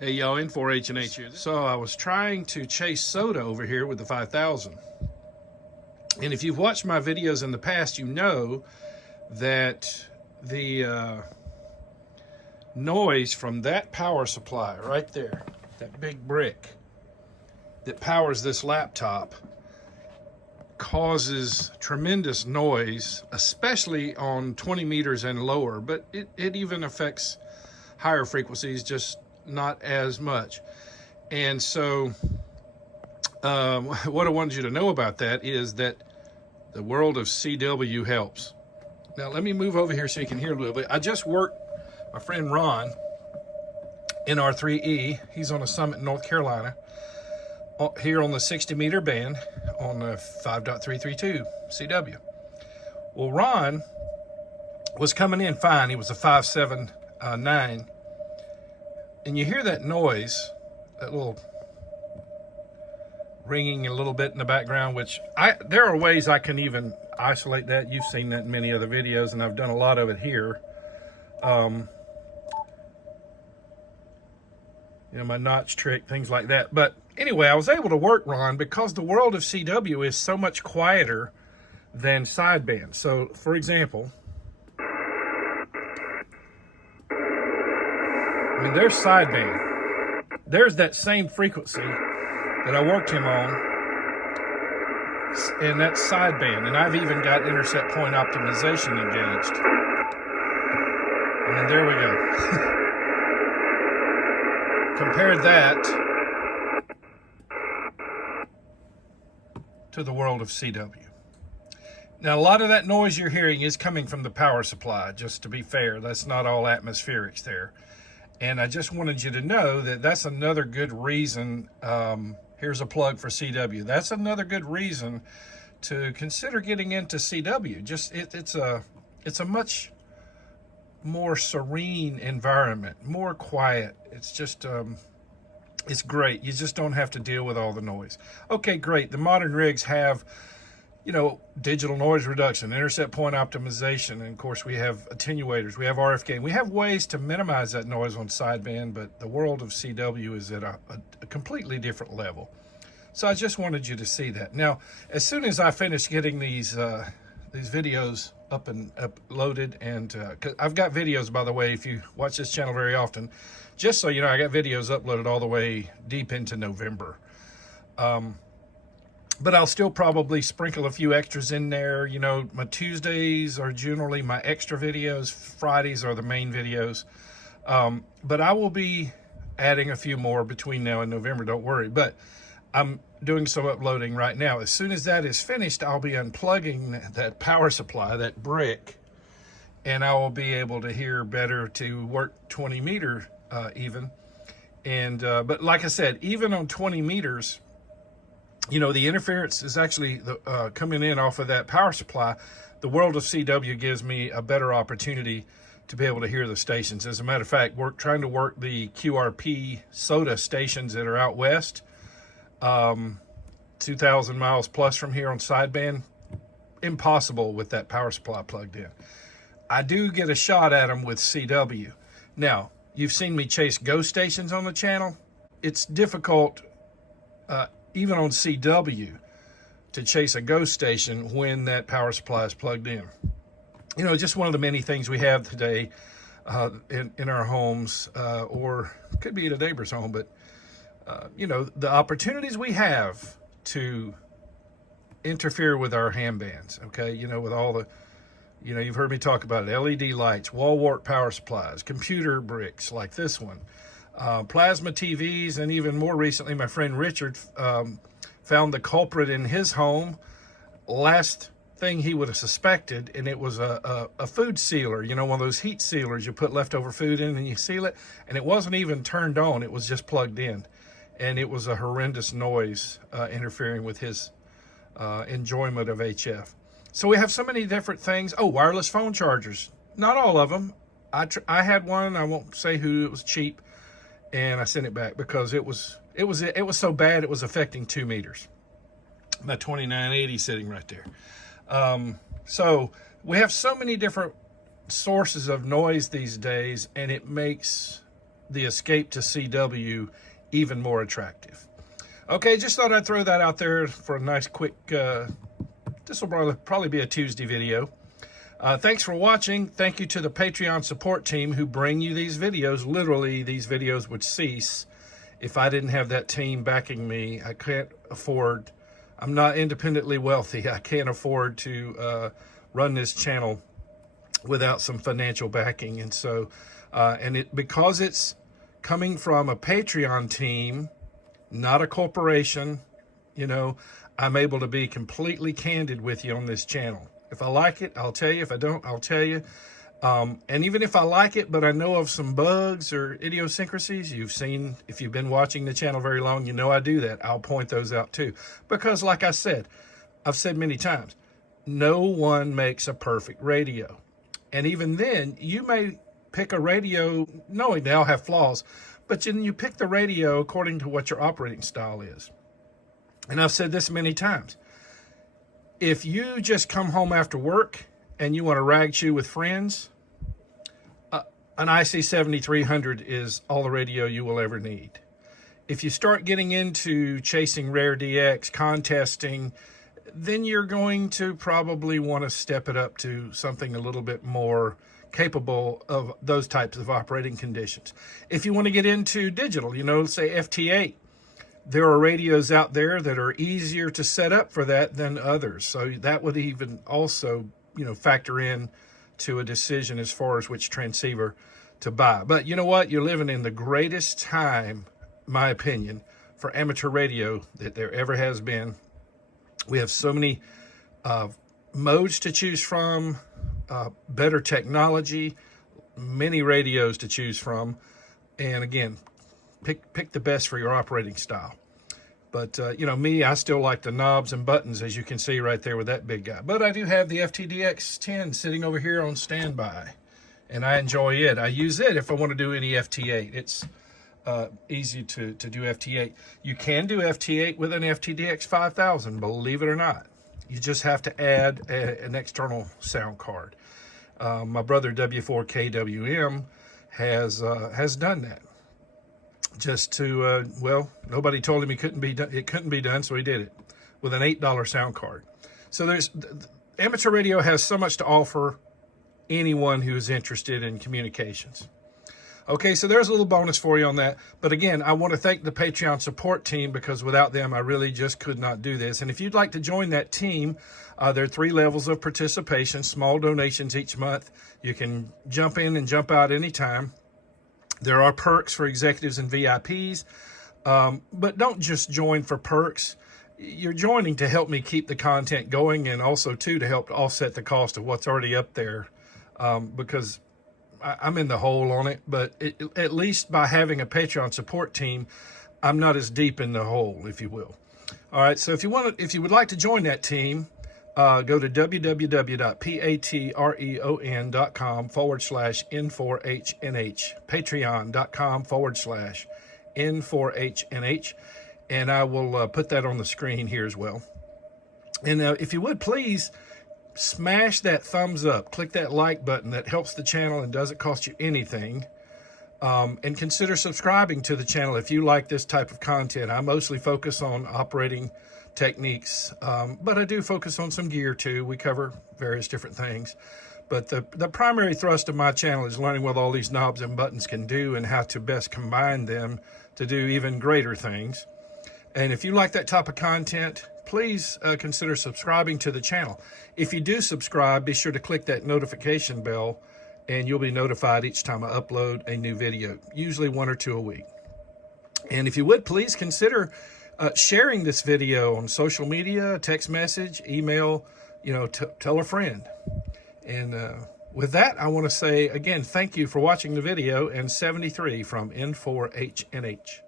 Hey y'all, in 4H&H here. So I was trying to chase soda over here with the 5000. And if you've watched my videos in the past, you know that the noise from that power supply right there, that big brick that powers this laptop, causes tremendous noise, especially on 20 meters and lower, but it even affects higher frequencies, just not as much. And so what I wanted you to know about that is that the world of CW helps. Now let me move over here so you can hear a little bit. I just worked my friend Ron in R3E. He's on a summit in North Carolina here on the 60 meter band on the 5.332 CW. Well, Ron was coming in fine. He was a 5.7.9. And you hear that noise, that little ringing a little bit in the background, which there are ways I can even isolate that. You've seen that in many other videos, and I've done a lot of it here. You know, my notch trick, things like that. But anyway, I was able to work Ron because the world of CW is so much quieter than sideband. So, for example, I mean, there's sideband. There's that same frequency that I worked him on, and that's sideband. And I've even got intercept point optimization engaged. And there we go. Compare that to the world of CW. Now, a lot of that noise you're hearing is coming from the power supply, just to be fair. That's not all atmospherics there. And I just wanted you to know that that's another good reason. Here's a plug for CW. That's another good reason to consider getting into CW. Just it's a much more serene environment, more quiet. It's just it's great. You just don't have to deal with all the noise. Okay, great. The modern rigs have, you know, digital noise reduction, intercept point optimization, and of course we have attenuators, we have RF gain. We have ways to minimize that noise on sideband, but the world of CW is at a completely different level. So I just wanted you to see that. Now, as soon as I finish getting these videos up and uploaded, and 'cause I've got videos, by the way, if you watch this channel very often, just so you know, I got videos uploaded all the way deep into November. But I'll still probably sprinkle a few extras in there. You know, my Tuesdays are generally my extra videos. Fridays are the main videos. But I will be adding a few more between now and November, don't worry. But I'm doing some uploading right now. As soon as that is finished, I'll be unplugging that power supply, that brick, and I will be able to hear better to work 20 meter even. And but like I said, even on 20 meters, you know, the interference is actually coming in off of that power supply. The world of CW gives me a better opportunity to be able to hear the stations. As a matter of fact, we're trying to work the QRP soda stations that are out west, 2,000 miles plus from here on sideband. Impossible with that power supply plugged in. I do get a shot at them with CW. Now, you've seen me chase ghost stations on the channel. It's difficult, even on CW, to chase a ghost station when that power supply is plugged in. You know, just one of the many things we have today in our homes, or could be at a neighbor's home, but you know, the opportunities we have to interfere with our ham bands, okay? You know, with all the, you know, you've heard me talk about it, LED lights, wall wart power supplies, computer bricks like this one, plasma TVs, and even more recently, my friend Richard found the culprit in his home. Last thing he would have suspected, and it was a food sealer, you know, one of those heat sealers you put leftover food in and you seal it, and it wasn't even turned on, it was just plugged in, and it was a horrendous noise interfering with his enjoyment of HF. So we have so many different things. Oh, wireless phone chargers, not all of them. I had one, I won't say who, it was cheap, and I sent it back because it was so bad it was affecting 2 meters. My 2980 sitting right there. So we have so many different sources of noise these days, and it makes the escape to CW even more attractive. Okay, just thought I'd throw that out there for a nice quick, this will probably be a Tuesday video. Thanks for watching. Thank you to the Patreon support team who bring you these videos. Literally, these videos would cease if I didn't have that team backing me. I can't afford, I'm not independently wealthy. I can't afford to run this channel without some financial backing. And so, because it's coming from a Patreon team, not a corporation, you know, I'm able to be completely candid with you on this channel. If I like it, I'll tell you. If I don't, I'll tell you. And even if I like it, but I know of some bugs or idiosyncrasies, you've seen, if you've been watching the channel very long, you know I do that. I'll point those out too. Because like I said, I've said many times, no one makes a perfect radio. And even then, you may pick a radio knowing they all have flaws, but then you pick the radio according to what your operating style is. And I've said this many times. If you just come home after work and you want to rag chew with friends, an IC7300 is all the radio you will ever need. If you start getting into chasing rare DX, contesting, then you're going to probably want to step it up to something a little bit more capable of those types of operating conditions. If you want to get into digital, you know, say FT8, there are radios out there that are easier to set up for that than others. So that would even also, you know, factor in to a decision as far as which transceiver to buy. But you know what? You're living in the greatest time, my opinion, for amateur radio that there ever has been. We have so many modes to choose from, better technology, many radios to choose from. And again, pick the best for your operating style. But, you know, me, I still like the knobs and buttons, as you can see right there with that big guy. But I do have the FTdx10 sitting over here on standby, and I enjoy it. I use it if I want to do any FT8. It's easy to do FT8. You can do FT8 with an FTdx1000, believe it or not. You just have to add an external sound card. My brother W4KWM has done that. Just to, well, nobody told him it couldn't be done, so he did it with an $8 sound card. So amateur radio has so much to offer anyone who is interested in communications. Okay, so there's a little bonus for you on that. But again, I want to thank the Patreon support team, because without them, I really just could not do this. And if you'd like to join that team, there are 3 levels of participation, small donations each month. You can jump in and jump out anytime. There are perks for executives and VIPs, but don't just join for perks. You're joining to help me keep the content going, and also, too, to help offset the cost of what's already up there, because I'm in the hole on it. But at least by having a Patreon support team, I'm not as deep in the hole, if you will. All right, so if you would like to join that team, go to www.patreon.com/N4HNH, patreon.com/N4HNH, and I will put that on the screen here as well. And if you would, please smash that thumbs up, click that like button. That helps the channel and doesn't cost you anything. And consider subscribing to the channel if you like this type of content. I mostly focus on operating techniques, but I do focus on some gear too. We cover various different things, but the primary thrust of my channel is learning what all these knobs and buttons can do and how to best combine them to do even greater things. And if you like that type of content, please consider subscribing to the channel. If you do subscribe, be sure to click that notification bell, and you'll be notified each time I upload a new video, usually 1 or 2 a week. And if you would, please consider sharing this video on social media, text message, email, you know, tell a friend. And with that, I want to say again, thank you for watching the video, and 73 from N4HNH.